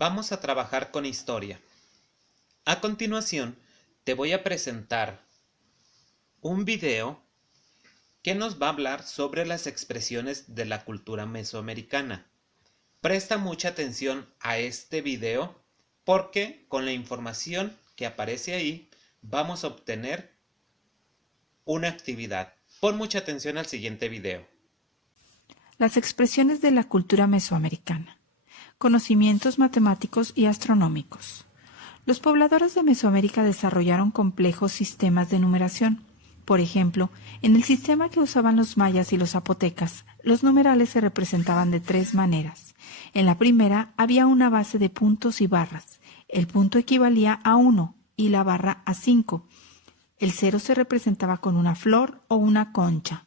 vamos a trabajar con historia. A continuación, te voy a presentar un video que nos va a hablar sobre las expresiones de la cultura mesoamericana. Presta mucha atención a este video porque con la información que aparece ahí vamos a obtener una actividad. Pon mucha atención al siguiente video. Las expresiones de la cultura mesoamericana. Conocimientos matemáticos y astronómicos. Los pobladores de Mesoamérica desarrollaron complejos sistemas de numeración. Por ejemplo, en el sistema que usaban los mayas y los zapotecas, los numerales se representaban de 3 maneras. En la primera había una base de puntos y barras. El punto equivalía a 1 y la barra a 5. El 0 se representaba con una flor o una concha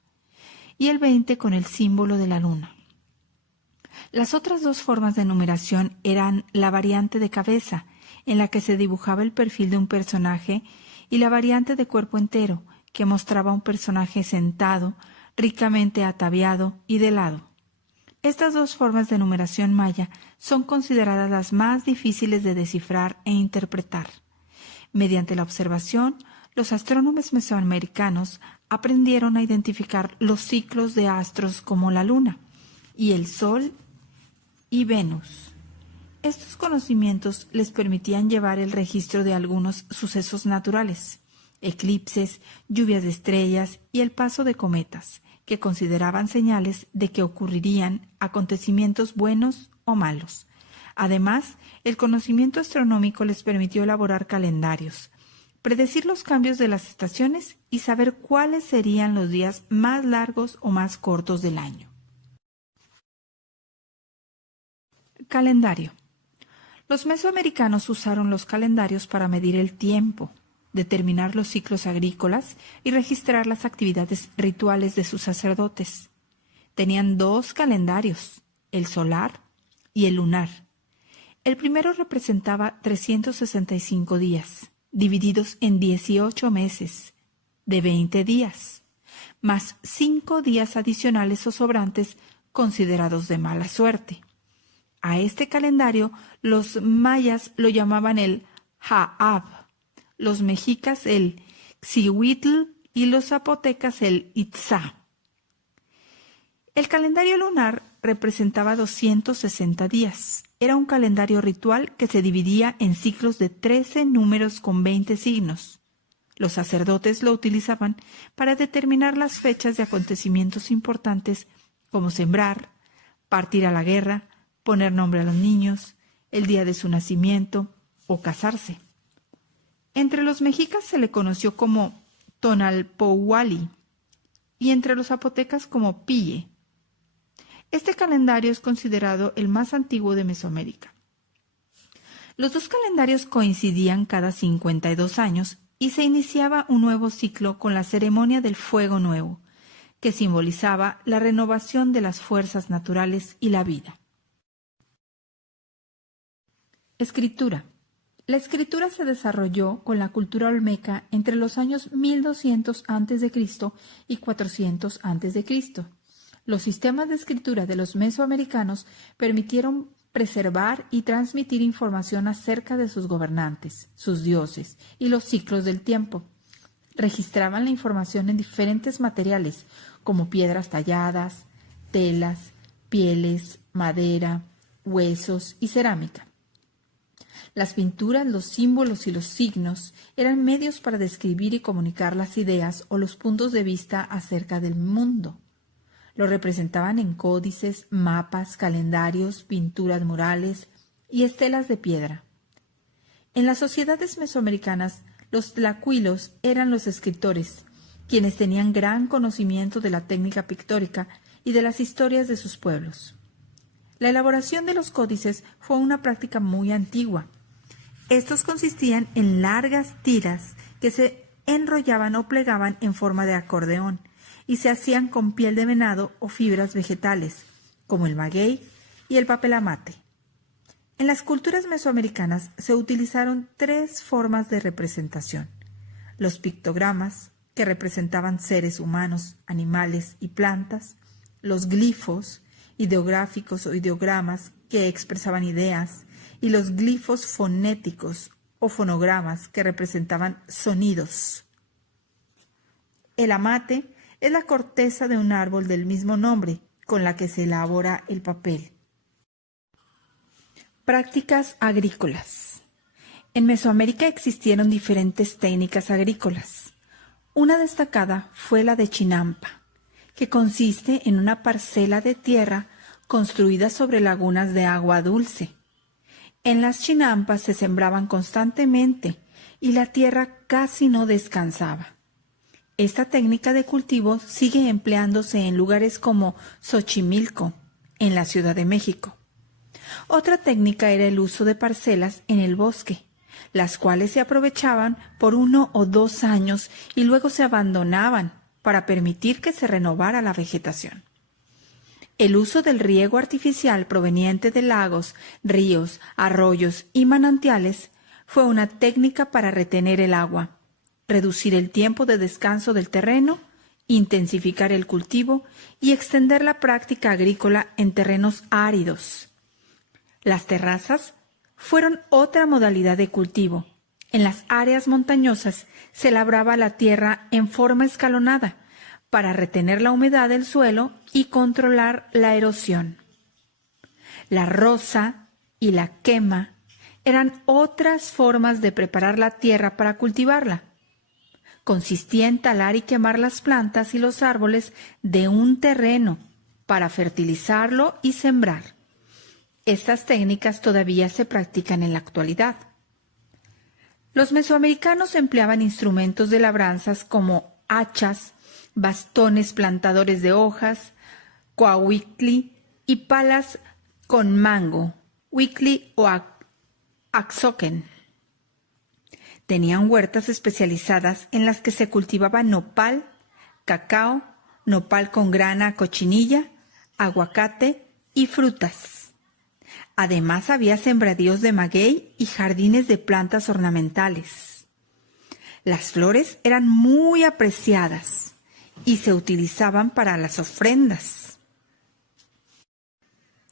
y el 20 con el símbolo de la luna. Las otras 2 formas de numeración eran la variante de cabeza, en la que se dibujaba el perfil de un personaje, y la variante de cuerpo entero, que mostraba un personaje sentado, ricamente ataviado y de lado. Estas 2 formas de numeración maya son consideradas las más difíciles de descifrar e interpretar. Mediante la observación, los astrónomos mesoamericanos aprendieron a identificar los ciclos de astros como la luna y el sol y Venus. Estos conocimientos les permitían llevar el registro de algunos sucesos naturales, eclipses, lluvias de estrellas y el paso de cometas, que consideraban señales de que ocurrirían acontecimientos buenos o malos. Además, el conocimiento astronómico les permitió elaborar calendarios, predecir los cambios de las estaciones y saber cuáles serían los días más largos o más cortos del año. Calendario. Los mesoamericanos usaron los calendarios para medir el tiempo, determinar los ciclos agrícolas y registrar las actividades rituales de sus sacerdotes. Tenían 2 calendarios, el solar y el lunar. El primero representaba 365 días, divididos en 18 meses, de 20 días, más 5 días adicionales o sobrantes considerados de mala suerte. A este calendario los mayas lo llamaban el Ha'ab, los mexicas el Xihuitl y los zapotecas el Itzá. El calendario lunar representaba 260 días. Era un calendario ritual que se dividía en ciclos de 13 números con 20 signos. Los sacerdotes lo utilizaban para determinar las fechas de acontecimientos importantes como sembrar, partir a la guerra, poner nombre a los niños, el día de su nacimiento o casarse. Entre los mexicas se le conoció como Tonalpouali y entre los zapotecas como Pille. Este calendario es considerado el más antiguo de Mesoamérica. Los 2 calendarios coincidían cada 52 años y se iniciaba un nuevo ciclo con la ceremonia del fuego nuevo, que simbolizaba la renovación de las fuerzas naturales y la vida. Escritura. La escritura se desarrolló con la cultura olmeca entre los años 1200 a.C. y 400 a.C. Los sistemas de escritura de los mesoamericanos permitieron preservar y transmitir información acerca de sus gobernantes, sus dioses y los ciclos del tiempo. Registraban la información en diferentes materiales, como piedras talladas, telas, pieles, madera, huesos y cerámica. Las pinturas, los símbolos y los signos eran medios para describir y comunicar las ideas o los puntos de vista acerca del mundo. Lo representaban en códices, mapas, calendarios, pinturas murales y estelas de piedra. En las sociedades mesoamericanas, los tlacuilos eran los escritores, quienes tenían gran conocimiento de la técnica pictórica y de las historias de sus pueblos. La elaboración de los códices fue una práctica muy antigua. Estos consistían en largas tiras que se enrollaban o plegaban en forma de acordeón y se hacían con piel de venado o fibras vegetales, como el maguey y el papel amate. En las culturas mesoamericanas se utilizaron 3 formas de representación: los pictogramas, que representaban seres humanos, animales y plantas; los glifos, ideográficos o ideogramas, que expresaban ideas; y los glifos fonéticos o fonogramas que representaban sonidos. El amate es la corteza de un árbol del mismo nombre con la que se elabora el papel. Prácticas agrícolas. En Mesoamérica existieron diferentes técnicas agrícolas. Una destacada fue la de chinampa, que consiste en una parcela de tierra construida sobre lagunas de agua dulce. En las chinampas se sembraban constantemente y la tierra casi no descansaba. Esta técnica de cultivo sigue empleándose en lugares como Xochimilco, en la Ciudad de México. Otra técnica era el uso de parcelas en el bosque, las cuales se aprovechaban por 1 o 2 años y luego se abandonaban para permitir que se renovara la vegetación. El uso del riego artificial proveniente de lagos, ríos, arroyos y manantiales fue una técnica para retener el agua, reducir el tiempo de descanso del terreno, intensificar el cultivo y extender la práctica agrícola en terrenos áridos. Las terrazas fueron otra modalidad de cultivo. En las áreas montañosas se labraba la tierra en forma escalonada para retener la humedad del suelo y controlar la erosión. La roza y la quema eran otras formas de preparar la tierra para cultivarla. Consistía en talar y quemar las plantas y los árboles de un terreno para fertilizarlo y sembrar. Estas técnicas todavía se practican en la actualidad. Los mesoamericanos empleaban instrumentos de labranzas como hachas, bastones plantadores de hojas, coahuitli y palas con mango, huicli o axoquen. Tenían huertas especializadas en las que se cultivaba nopal, cacao, nopal con grana cochinilla, aguacate y frutas. Además había sembradíos de maguey y jardines de plantas ornamentales. Las flores eran muy apreciadas y se utilizaban para las ofrendas.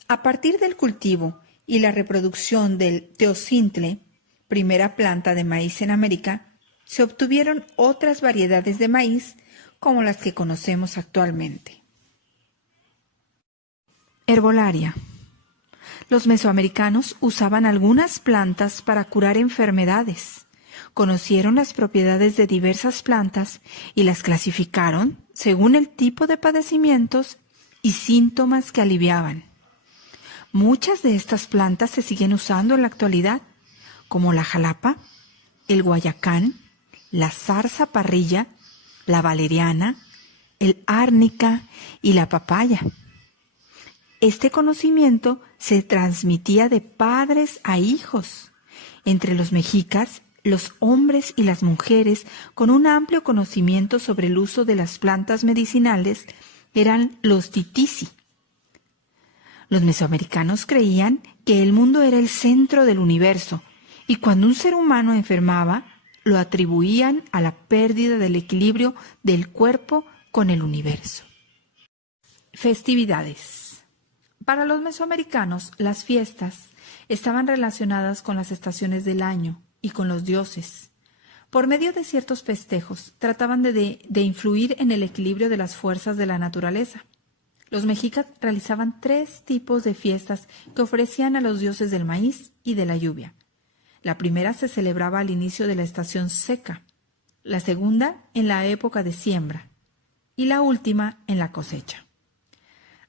A partir del cultivo y la reproducción del teocintle, primera planta de maíz en América, se obtuvieron otras variedades de maíz como las que conocemos actualmente. Herbolaria. Los mesoamericanos usaban algunas plantas para curar enfermedades. Conocieron las propiedades de diversas plantas y las clasificaron según el tipo de padecimientos y síntomas que aliviaban. Muchas de estas plantas se siguen usando en la actualidad, como la jalapa, el guayacán, la zarza parrilla, la valeriana, el árnica y la papaya. Este conocimiento se transmitía de padres a hijos. Entre los mexicas, los hombres y las mujeres con un amplio conocimiento sobre el uso de las plantas medicinales eran los titisi. Los mesoamericanos creían que el mundo era el centro del universo y cuando un ser humano enfermaba, lo atribuían a la pérdida del equilibrio del cuerpo con el universo. Festividades. Para los mesoamericanos, las fiestas estaban relacionadas con las estaciones del año y con los dioses. Por medio de ciertos festejos, trataban de influir en el equilibrio de las fuerzas de la naturaleza. Los mexicas realizaban 3 tipos de fiestas que ofrecían a los dioses del maíz y de la lluvia. La primera se celebraba al inicio de la estación seca, la segunda en la época de siembra y la última en la cosecha.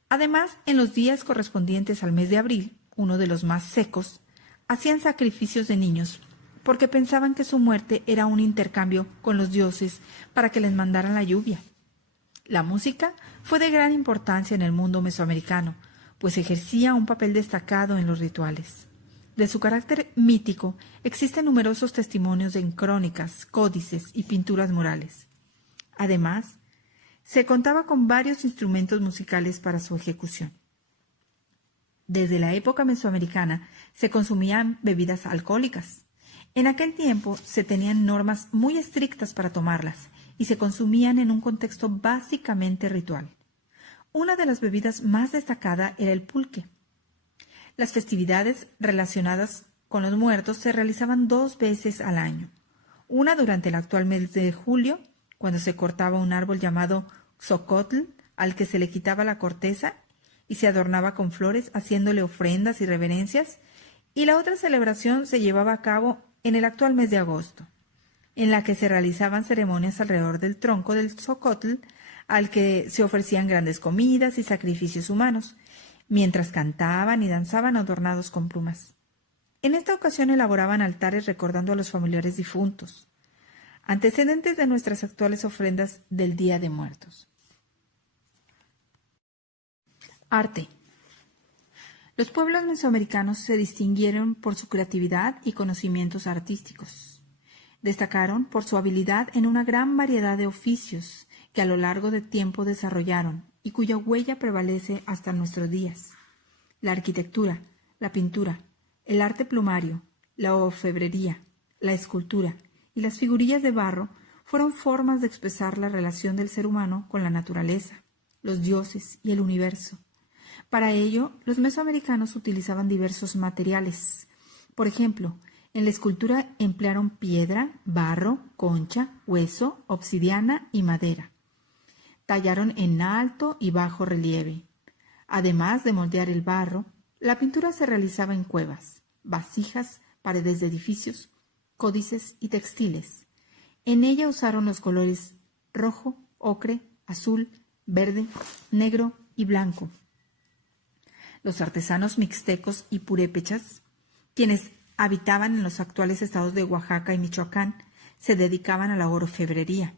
Además, en los días correspondientes al mes de abril, uno de los más secos, hacían sacrificios de niños porque pensaban que su muerte era un intercambio con los dioses para que les mandaran la lluvia. La música fue de gran importancia en el mundo mesoamericano, pues ejercía un papel destacado en los rituales. De su carácter mítico existen numerosos testimonios en crónicas, códices y pinturas murales. Además, se contaba con varios instrumentos musicales para su ejecución. Desde la época mesoamericana se consumían bebidas alcohólicas. En aquel tiempo se tenían normas muy estrictas para tomarlas y se consumían en un contexto básicamente ritual. Una de las bebidas más destacadas era el pulque. Las festividades relacionadas con los muertos se realizaban 2 veces al año. Una durante el actual mes de julio, cuando se cortaba un árbol llamado Xocotl, al que se le quitaba la corteza y se adornaba con flores, haciéndole ofrendas y reverencias, y la otra celebración se llevaba a cabo en el actual mes de agosto, en la que se realizaban ceremonias alrededor del tronco del Xocotl, al que se ofrecían grandes comidas y sacrificios humanos, mientras cantaban y danzaban adornados con plumas. En esta ocasión elaboraban altares recordando a los familiares difuntos, antecedentes de nuestras actuales ofrendas del Día de Muertos. Arte. Los pueblos mesoamericanos se distinguieron por su creatividad y conocimientos artísticos. Destacaron por su habilidad en una gran variedad de oficios que a lo largo del tiempo desarrollaron y cuya huella prevalece hasta nuestros días. La arquitectura, la pintura, el arte plumario, la orfebrería, la escultura y las figurillas de barro fueron formas de expresar la relación del ser humano con la naturaleza, los dioses y el universo. Para ello, los mesoamericanos utilizaban diversos materiales. Por ejemplo, en la escultura emplearon piedra, barro, concha, hueso, obsidiana y madera. Tallaron en alto y bajo relieve. Además de moldear el barro, la pintura se realizaba en cuevas, vasijas, paredes de edificios, códices y textiles. En ella usaron los colores rojo, ocre, azul, verde, negro y blanco. Los artesanos mixtecos y purépechas, quienes habitaban en los actuales estados de Oaxaca y Michoacán, se dedicaban a la orfebrería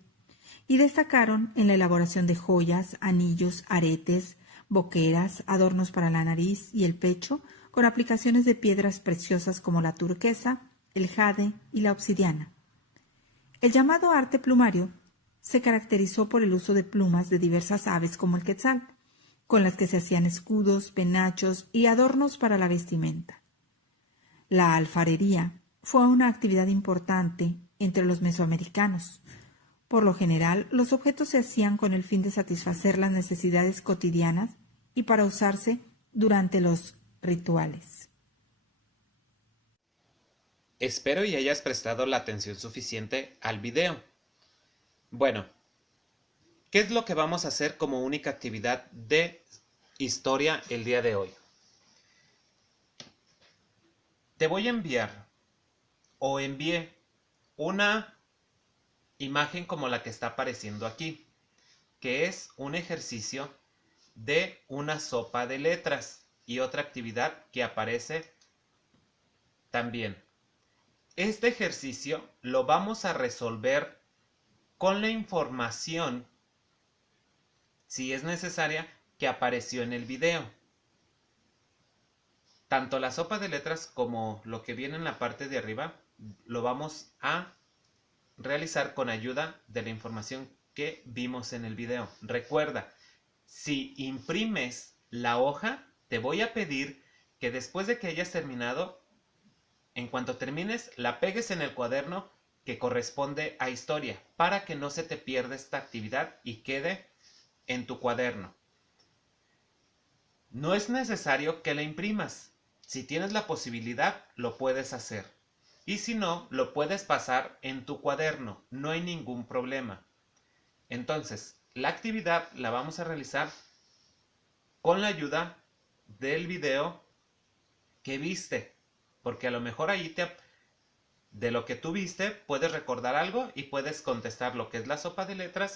y destacaron en la elaboración de joyas, anillos, aretes, boqueras, adornos para la nariz y el pecho, con aplicaciones de piedras preciosas como la turquesa, el jade y la obsidiana. El llamado arte plumario se caracterizó por el uso de plumas de diversas aves como el quetzal, con las que se hacían escudos, penachos y adornos para la vestimenta. La alfarería fue una actividad importante entre los mesoamericanos. Por lo general, los objetos se hacían con el fin de satisfacer las necesidades cotidianas y para usarse durante los rituales. Espero y hayas prestado la atención suficiente al video. Bueno, ¿qué es lo que vamos a hacer como única actividad de historia el día de hoy? Te voy a enviar o envié una imagen como la que está apareciendo aquí, que es un ejercicio de una sopa de letras y otra actividad que aparece también. Este ejercicio lo vamos a resolver con la información, si es necesaria, que apareció en el video. Tanto la sopa de letras como lo que viene en la parte de arriba lo vamos a realizar con ayuda de la información que vimos en el video. Recuerda, si imprimes la hoja, te voy a pedir que después de que hayas terminado, en cuanto termines, la pegues en el cuaderno que corresponde a historia, para que no se te pierda esta actividad y quede en tu cuaderno. No es necesario que la imprimas. Si tienes la posibilidad, lo puedes hacer. Y si no, lo puedes pasar en tu cuaderno. No hay ningún problema. Entonces, la actividad la vamos a realizar con la ayuda del video que viste. Porque a lo mejor ahí de lo que tú viste puedes recordar algo y puedes contestar lo que es la sopa de letras